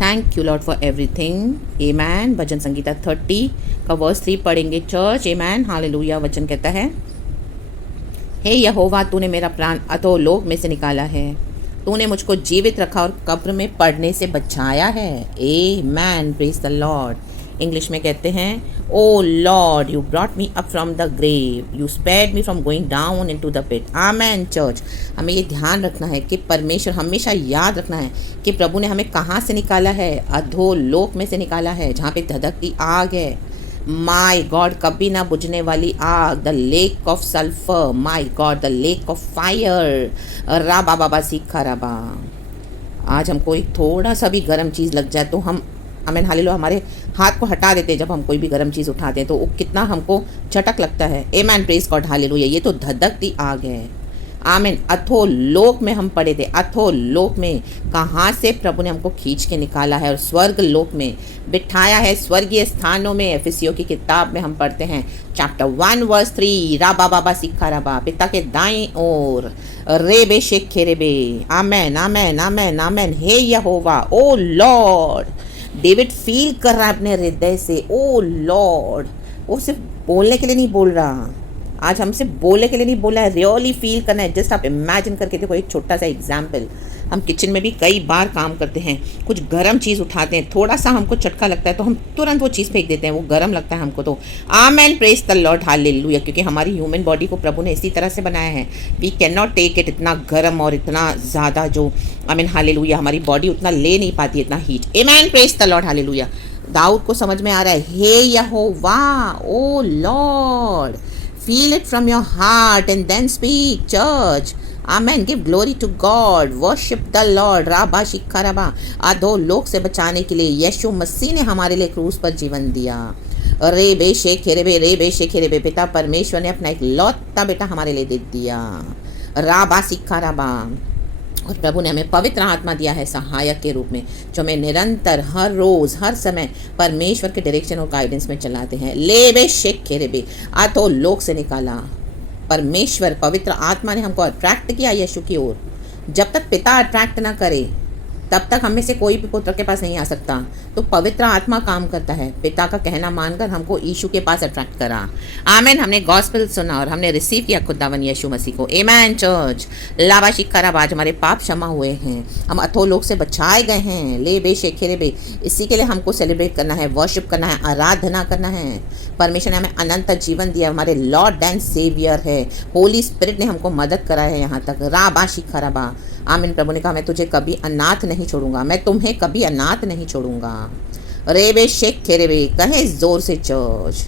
Thank you lord for everything. Amen. भजन संगीता 30 का वर्स 3 पढ़ेंगे चर्च। आमेन। हालेलुया। वचन कहता है, हे यहोवा, तूने मेरा प्राण अधोलोक में से निकाला है, तूने मुझको जीवित रखा और कब्र में पड़ने से बचाया है। Amen. Praise the lord. English में कहते हैं, O lord, you brought me up from the grave, you spared me from going down into the pit. Amen. Church, हमें ये ध्यान रखना है कि परमेश्वर, हमेशा याद रखना है कि प्रभु ने हमें कहाँ से निकाला है। अधोलोक में से निकाला है, जहाँ पे धधकती आग है। माई गॉड, कभी ना बुझने वाली आग, the lake of sulphur, my god, the lake of fire. राबा बाबा सीखा राबा। आज हमको एक थोड़ा सा भी गर्म चीज़ लग जाए तो हम आमेन हालेलुया हमारे हाथ को हटा देते हैं। जब हम कोई भी गर्म चीज़ उठाते हैं तो वो कितना हमको चटक लगता है। आमेन। Praise God. हालेलुया। ये तो धधकती आग है। आमेन। अधोलोक में हम पड़े थे। अधोलोक में कहाँ से प्रभु ने हमको खींच के निकाला है और स्वर्ग लोक में बिठाया है, स्वर्गीय स्थानों में। एफिसियों की किताब में हम पढ़ते हैं चैप्टर 1 वर्स 3, राबा बाबा सिक्खा राबा, पिता के दाईं ओर, रे बे शेख खेरे बे। आमेन आमेन आमेन आमेन। हे यहोवा, ओ लॉर्ड। डेविड फील कर रहा है अपने हृदय से, ओ लॉर्ड। वो सिर्फ बोलने के लिए नहीं बोल रहा, आज हमसे बोलने के लिए नहीं बोला है, रियली फील करना है। जस्ट आप इमेजिन करके देखो, एक छोटा सा एग्जाम्पल। हम किचन में भी कई बार काम करते हैं, कुछ गर्म चीज़ उठाते हैं, थोड़ा सा हमको चटका लगता है तो हम तुरंत वो चीज़ फेंक देते हैं, वो गर्म लगता है हमको तो। Amen. Praise the Lord. Hallelujah. क्योंकि हमारी ह्यूमन बॉडी को प्रभु ने इसी तरह से बनाया है। We can not take it, इतना गर्म और इतना ज़्यादा जो आमेन हालेलुया हमारी बॉडी उतना ले नहीं पाती, इतना heat. Amen. Praise the Lord. Hallelujah. दाऊद को समझ में आ रहा है, हे यहोवा, O Lord, feel it from your heart and then speak, church. Amen. Give glory to God. Worship the Lord. राबा शिखा राबा। अधोलोक से बचाने के लिए यीशु मसीह ने हमारे लिए क्रूस पर जीवन दिया। रे बे शेख रे बे, रे बे शेख रे बे। पिता परमेश्वर ने अपना एक लौता बेटा हमारे लिए दे दिया। राबा सिखा राबा। और प्रभु ने हमें पवित्र आत्मा दिया है सहायक के रूप में, जो हमें निरंतर हर रोज़ हर समय परमेश्वर के डायरेक्शन और गाइडेंस में चलाते हैं। ले बे शेख खेरे बे। अधोलोक से निकाला परमेश्वर, पवित्र आत्मा ने हमको अट्रैक्ट किया यीशु की ओर। जब तक पिता अट्रैक्ट ना करे तब तक हमें से कोई भी पुत्र के पास नहीं आ सकता। तो पवित्र आत्मा काम करता है, पिता का कहना मानकर हमको यीशु के पास अट्रैक्ट करा। आमेन। हमने गॉस्पेल सुना और हमने रिसीव किया खुदावन यीशु मसीह को। आमेन। चर्च, लाबा शिखा आज हमारे पाप क्षमा हुए हैं, हम अधोलोक से बचाए गए हैं। ले बे शेखेरे बे। इसी के लिए हमको सेलिब्रेट करना है, वर्शिप करना है, आराधना करना है। परमेश्वर ने हमें अनंत जीवन दिया, हमारे लॉर्ड एंड सेवियर है। होली स्पिरिट ने हमको मदद करा है यहाँ तक। राबा शिखा राबा। आमीन। प्रभु ने कहा, मैं तुझे कभी अनाथ नहीं छोड़ूंगा, मैं तुम्हें कभी अनाथ नहीं छोड़ूंगा। रेबे शेख खेरेबे, कहे जोर से चर्च।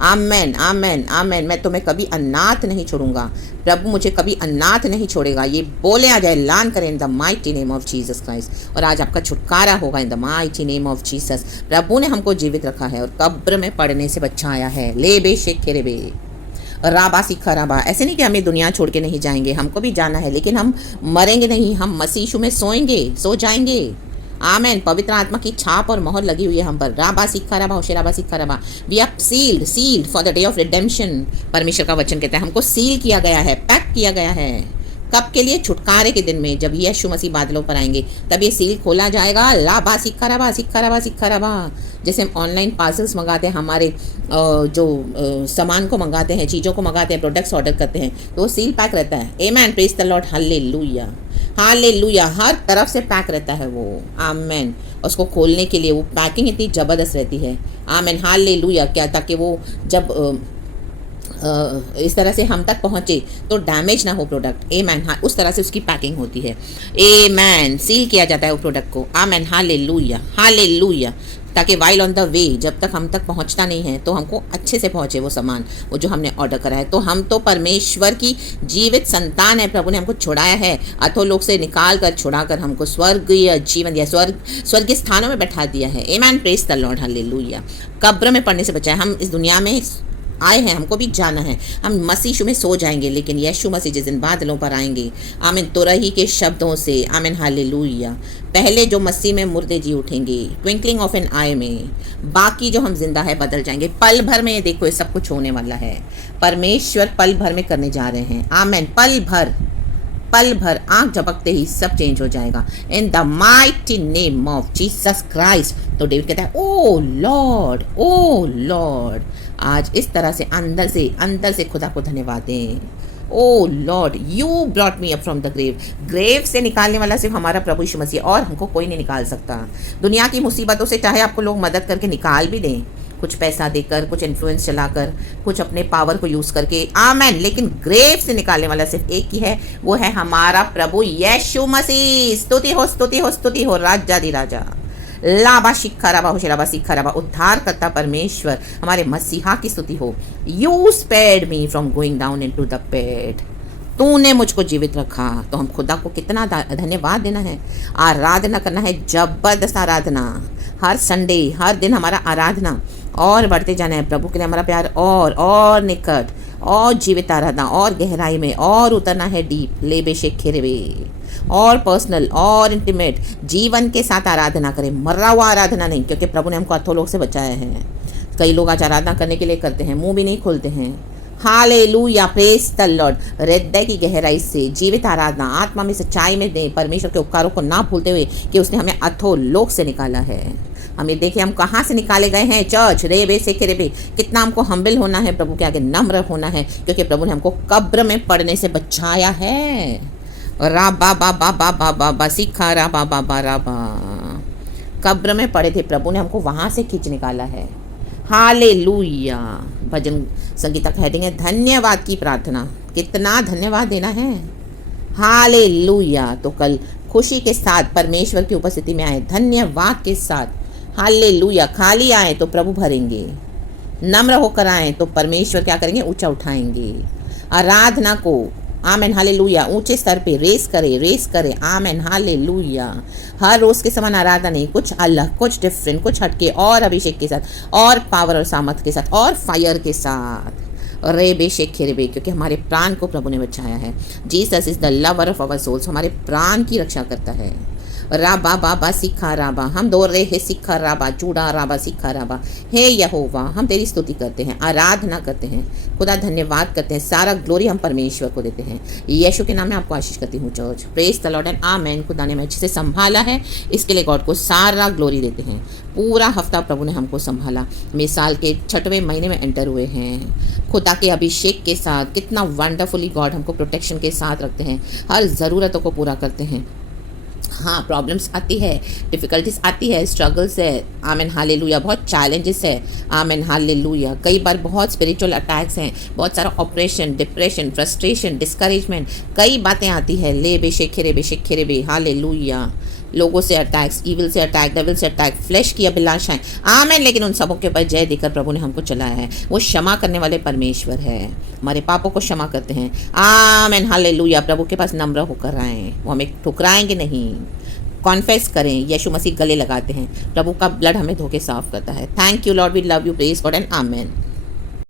आमेन आमेन आमेन। मैं तुम्हें कभी अनाथ नहीं छोड़ूंगा, प्रभु मुझे कभी अनाथ नहीं छोड़ेगा। ये बोले आ जाए, ऐलान करें in the mighty name of Jesus Christ. और आज आपका छुटकारा होगा in the mighty name of Jesus. प्रभु ने हमको जीवित रखा है और कब्र में पड़ने से बचाया है। ले बे शेख खेरेबे, राबा सीखा राबा। ऐसे नहीं कि हमें दुनिया छोड़ के नहीं जाएंगे, हमको भी जाना है, लेकिन हम मरेंगे नहीं, हम मसीह यीशु में सोएंगे, सो जाएंगे। आमेन। पवित्र आत्मा की छाप और मोहर लगी हुई है हम पर। राबा सीखा राबा, होशे राबा सीखा राबा। We are sealed for the day of redemption. परमेश्वर का वचन कहता है हमको सील किया गया है, पैक किया गया है। कब के लिए? छुटकारे के दिन में, जब यीशु मसीह बादलों पर आएंगे तब ये सील खोला जाएगा। लाबा सीखा राबा सीखा राबा सीखा राबा। जैसे हम ऑनलाइन पार्सल्स मंगाते हैं, हमारे जो सामान को मंगाते हैं, चीज़ों को मंगाते हैं, प्रोडक्ट्स ऑर्डर करते हैं, तो वो सील पैक रहता है। Amen. Praise the Lord. Hallelujah hallelujah. हर तरफ से पैक रहता है वो। आमेन। उसको खोलने के लिए वो पैकिंग इतनी ज़बरदस्त रहती है। आमेन। हालेलुया। क्या, ताकि वो जब इस तरह से हम तक पहुँचे तो डैमेज ना हो प्रोडक्ट। आमेन। हाँ, उस तरह से उसकी पैकिंग होती है। आमेन। सील किया जाता है वो प्रोडक्ट को। आमेन। Hallelujah hallelujah. ताकि वाइल ऑन द वे, जब तक हम तक पहुंचता नहीं है तो हमको अच्छे से पहुंचे वो सामान, वो जो हमने ऑर्डर करा है। तो हम तो परमेश्वर की जीवित संतान है। प्रभु ने हमको छुड़ाया है, अधोलोक से निकाल कर छुड़ाकर हमको स्वर्गीय जीवन दिया, स्वर्गीय स्थानों में बैठा दिया है। Amen. Praise the Lord. Hallelujah. कब्र में पड़ने से बचाया। हम इस दुनिया में आए हैं, हमको भी जाना है, हम मसीह यीशु में सो जाएंगे, लेकिन यीशु मसीह जिस दिन बादलों पर आएंगे, आमीन, तुरही के शब्दों से, आमीन हालेलुया, पहले जो मसीह में मुर्दे जी उठेंगे ट्विंकलिंग ऑफ एन आई में, बाकी जो हम जिंदा है बदल जाएंगे पल भर में। देखो ये सब कुछ होने वाला है, परमेश्वर पल भर में करने जा रहे हैं। आमीन। पल भर पल भर आंख झपकते ही सब चेंज हो जाएगा इन the mighty name of Jesus Christ. तो डेविड कहता है ओ लॉर्ड, ओ लॉर्ड। आज इस तरह से अंदर से खुदा को धन्यवाद दें। O lord, you brought me up from the grave. Grave से निकालने वाला सिर्फ हमारा प्रभु यीशु मसीह, और हमको कोई नहीं निकाल सकता। दुनिया की मुसीबतों से चाहे आपको लोग मदद करके निकाल भी दें, कुछ पैसा देकर, कुछ इन्फ्लुएंस चलाकर, कुछ अपने पावर को यूज़ करके, आमेन, लेकिन ग्रेव से निकालने वाला सिर्फ एक ही है, वो है हमारा प्रभु यीशु मसीह। स्तुति हो, स्तुति हो, स्तुति हो राजाधि राजा। लाबा शिखा राबा होशराबा शिखा राबा। उद्धार करता परमेश्वर हमारे मसीहा की स्तुति हो। You spared me from going down into the pit. तूने मुझको जीवित रखा। तो हम खुदा को कितना धन्यवाद देना है, आराधना करना है, जबरदस्त आराधना। हर संडे, हर दिन हमारा आराधना और बढ़ते जाना है। प्रभु के लिए हमारा प्यार और निकट और जीवित आराधना और गहराई में और उतरना है डीप, लेबे शेखेरेबे, और पर्सनल और इंटीमेट जीवन के साथ आराधना करें, मरा हुआ आराधना नहीं, क्योंकि प्रभु ने हमको अधोलोक से बचाया है। कई लोग आज आराधना करने के लिए करते हैं, मुंह भी नहीं खोलते हैं। Hallelujah, praise the Lord. हृदय की गहराई से जीवित आराधना, आत्मा में सच्चाई में दें, परमेश्वर के उपकारों को ना भूलते हुए कि उसने हमें अधोलोक से निकाला है। हमें देखिए हम कहाँ से निकाले गए हैं। चर्च रेबे से रेबे, कितना हमको हम्बल होना है, प्रभु के आगे नम्र होना है, क्योंकि प्रभु ने हमको कब्र में पड़ने से बचाया है। राबा बा बा बा बा बा बा सिखा राबा बा बा राबा। कब्र में पड़े थे, प्रभु ने हमको वहाँ से खींच निकाला है। हालेलुया। भजन संगीता का हेडिंग है धन्यवाद की प्रार्थना। कितना धन्यवाद देना है। हालेलुया। तो कल खुशी के साथ परमेश्वर की उपस्थिति में आए, धन्यवाद के साथ। हालेलुया। खाली आए तो प्रभु भरेंगे, नम्र होकर आए तो परमेश्वर क्या करेंगे, ऊंचा उठाएंगे। आराधना को आमेन हालेलुया ऊंचे स्तर पे रेस करे आमेन हालेलुया। हर रोज के समान आराधना नहीं, कुछ अलग, कुछ डिफरेंट, कुछ हटके, और अभिषेक के साथ, और पावर और सामर्थ के साथ, और फायर के साथ। रेबे शेखे रेबे, क्योंकि हमारे प्राण को प्रभु ने बचाया है। Jesus is the lover of our souls, हमारे प्राण की रक्षा करता है। राबा बाबा सिखा राबा, हम दौड़ रहे हैं सिखा राबा चूड़ा राबा सिखा राबा। हे यहोवा, हम तेरी स्तुति करते हैं, आराधना करते हैं, खुदा धन्यवाद करते हैं, सारा ग्लोरी हम परमेश्वर को देते हैं। यीशु के नाम में आपको आशीष करती हूँ church. Praise the lord and amen. खुदा ने हमें अच्छे से संभाला है, इसके लिए गॉड को सारा ग्लोरी देते हैं। पूरा हफ्ता प्रभु ने हमको संभाला। हम इस साल के 6वें महीने में एंटर हुए हैं। खुदा के अभिषेक के साथ कितना वंडरफुली गॉड हमको प्रोटेक्शन के साथ रखते हैं, हर ज़रूरतों को पूरा करते हैं। हाँ, प्रॉब्लम्स आती है, डिफ़िकल्टीज आती है, स्ट्रगल्स है, आमेन हालेलुया, बहुत चैलेंजेस है, आमेन हालेलुया। कई बार बहुत स्पिरिचुअल अटैक्स हैं, बहुत सारा ऑपरेशन, डिप्रेशन, फ्रस्ट्रेशन, डिस्करेजमेंट, कई बातें आती है। ले बेशेखे बे हालेलुया। लोगों से अटैक्स, ईविल से अटैक, डेविल से अटैक, फ्लैश की अभिलाषाएं, आमेन। लेकिन उन सबों के ऊपर जय देकर प्रभु ने हमको चलाया है। वो क्षमा करने वाले परमेश्वर है, हमारे पापों को क्षमा करते हैं, आमेन हालेलुया। प्रभु के पास नम्र होकर आएँ, वो हमें ठुकराएंगे नहीं। कॉन्फेस करें, यीशु मसीह गले लगाते हैं, प्रभु का ब्लड हमें धोके साफ करता है। Thank you Lord, we love you, praise God and amen.